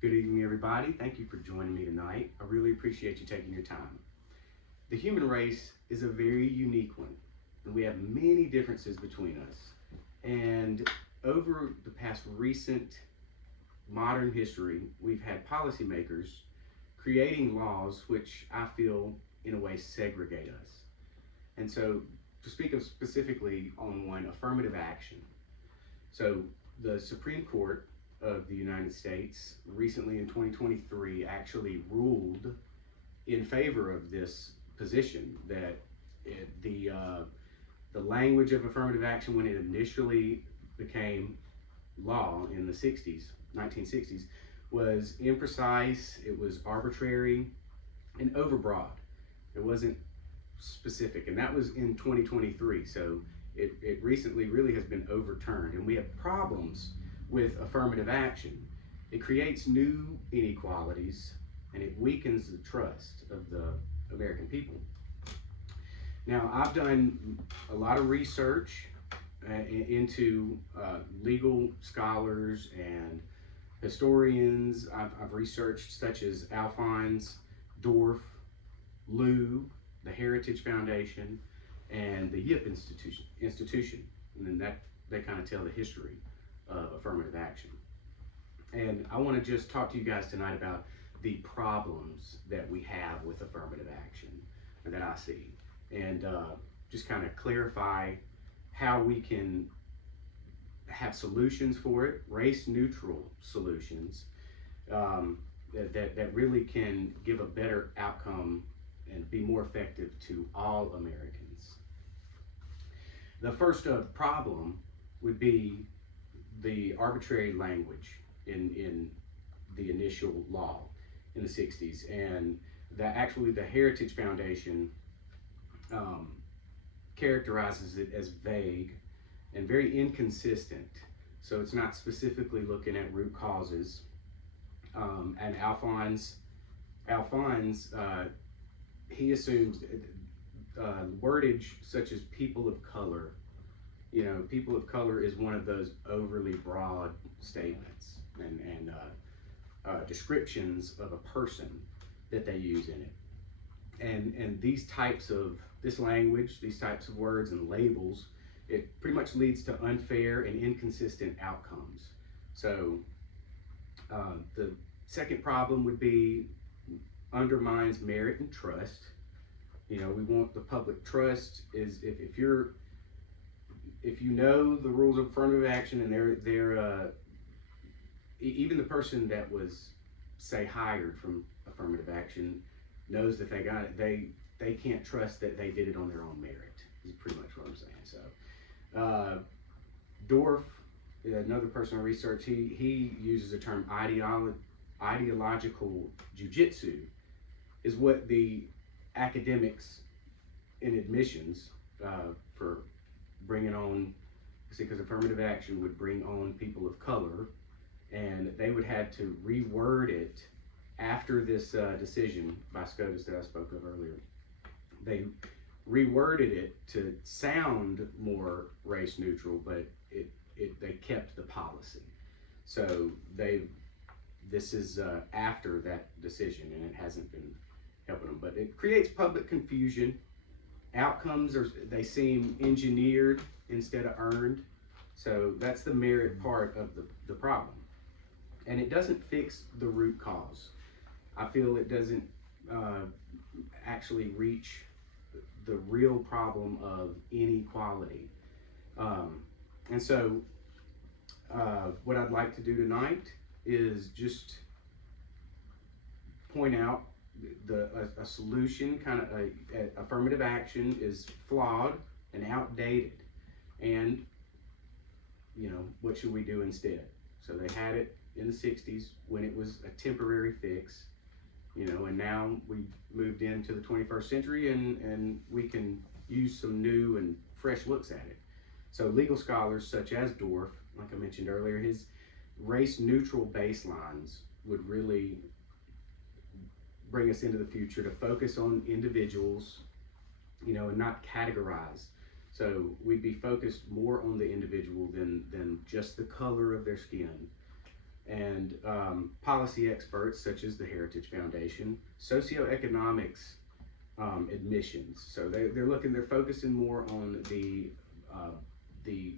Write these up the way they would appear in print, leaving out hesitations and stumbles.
Good evening, everybody. Thank you for joining me tonight. I really appreciate you taking your time. The human race is a very unique one, and we have many differences between us. And over the past recent modern history, we've had policymakers creating laws which I feel, in a way, segregate us. And so, to speak of specifically on one, affirmative action. So, the Supreme Court of the United States recently in 2023 actually ruled in favor of this position that the language of affirmative action when it initially became law in the 60s, 1960s, was imprecise, it was arbitrary, and overbroad. It wasn't specific, and that was in 2023. So it recently really has been overturned, and we have problems with affirmative action. It creates new inequalities, and it weakens the trust of the American people. Now, I've done a lot of research into legal scholars and historians. I've researched such as Alphonse Dorff, Lew, the Heritage Foundation, and the Yip Institution. And then that they kind of tell the history of affirmative action. And I want to just talk to you guys tonight about the problems that we have with affirmative action that I see, and just kind of clarify how we can have solutions for it, race neutral solutions that really can give a better outcome and be more effective to all Americans. The first problem would be the arbitrary language in the initial law in the 60s, and that actually the Heritage Foundation characterizes it as vague and very inconsistent. So it's not specifically looking at root causes. And Alphonse, he assumes wordage such as people of color. You know, people of color is one of those overly broad statements and descriptions of a person that they use in it. And this language, these types of words and labels, it pretty much leads to unfair and inconsistent outcomes. So the second problem would be undermines merit and trust. You know, we want the public trust is if you know the rules of affirmative action, and they're even the person that was, say, hired from affirmative action knows that they got it. They can't trust that they did it on their own merit. Is pretty much what I'm saying. So, Dorff, another person I researched, he uses the term ideological jujitsu, is what the academics in admissions for bringing on, because affirmative action would bring on people of color, and they would have to reword it after this decision by SCOTUS that I spoke of earlier. They reworded it to sound more race neutral, but they kept the policy. So this is after that decision, and it hasn't been helping them. But it creates public confusion. Outcomes they seem engineered instead of earned. So that's the merit part of the problem. And it doesn't fix the root cause. I feel it doesn't actually reach the real problem of inequality. And so what I'd like to do tonight is just point out a solution, kind of a affirmative action is flawed and outdated, and what should we do instead? So they had it in the 60s when it was a temporary fix, and now we've moved into the 21st century, and we can use some new and fresh looks at it. So legal scholars such as Dorff, like I mentioned earlier, his race neutral baselines would really bring us into the future to focus on individuals, and not categorize. So we'd be focused more on the individual than just the color of their skin. and policy experts such as the Heritage Foundation, socioeconomics admissions. So they're focusing more on the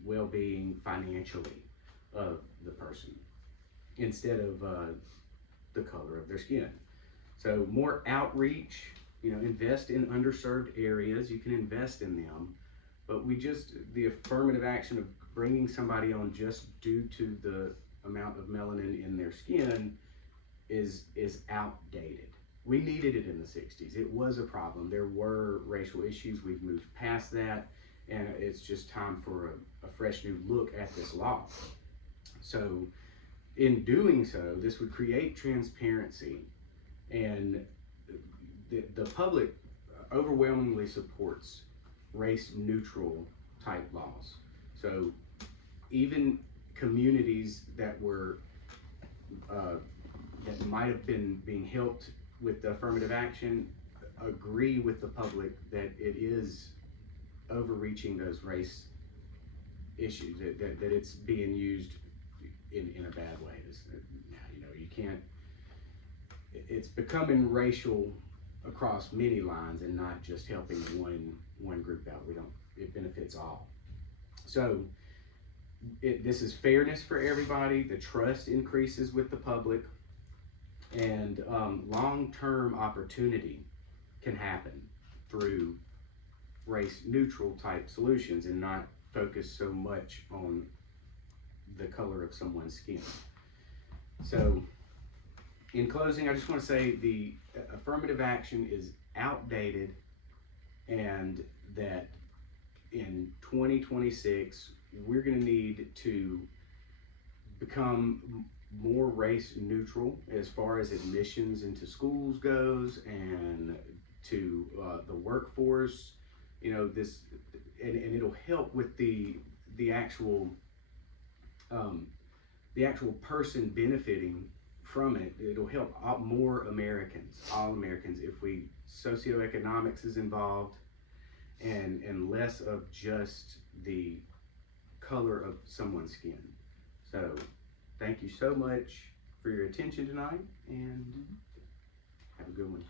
well-being financially of the person instead of the color of their skin. So more outreach, invest in underserved areas. You can invest in them, but the affirmative action of bringing somebody on just due to the amount of melanin in their skin is outdated. We needed it in the 60s. It was a problem. There were racial issues. We've moved past that, and it's just time for a fresh new look at this law. So in doing so, this would create transparency, and the public overwhelmingly supports race neutral type laws. So even communities that were that might have been being helped with the affirmative action agree with the public that it is overreaching those race issues, that it's being used in a bad way. You can't, it's becoming racial across many lines and not just helping one group out. It benefits all. So this is fairness for everybody. The trust increases with the public, and long-term opportunity can happen through race neutral type solutions and not focus so much on the color of someone's skin. So in closing, I just want to say the affirmative action is outdated, and that in 2026 we're going to need to become more race neutral as far as admissions into schools goes, and to the workforce. This, and it'll help with the actual person benefiting from it. It'll help all Americans, if socioeconomics is involved, and less of just the color of someone's skin. So thank you so much for your attention tonight, and have a good one.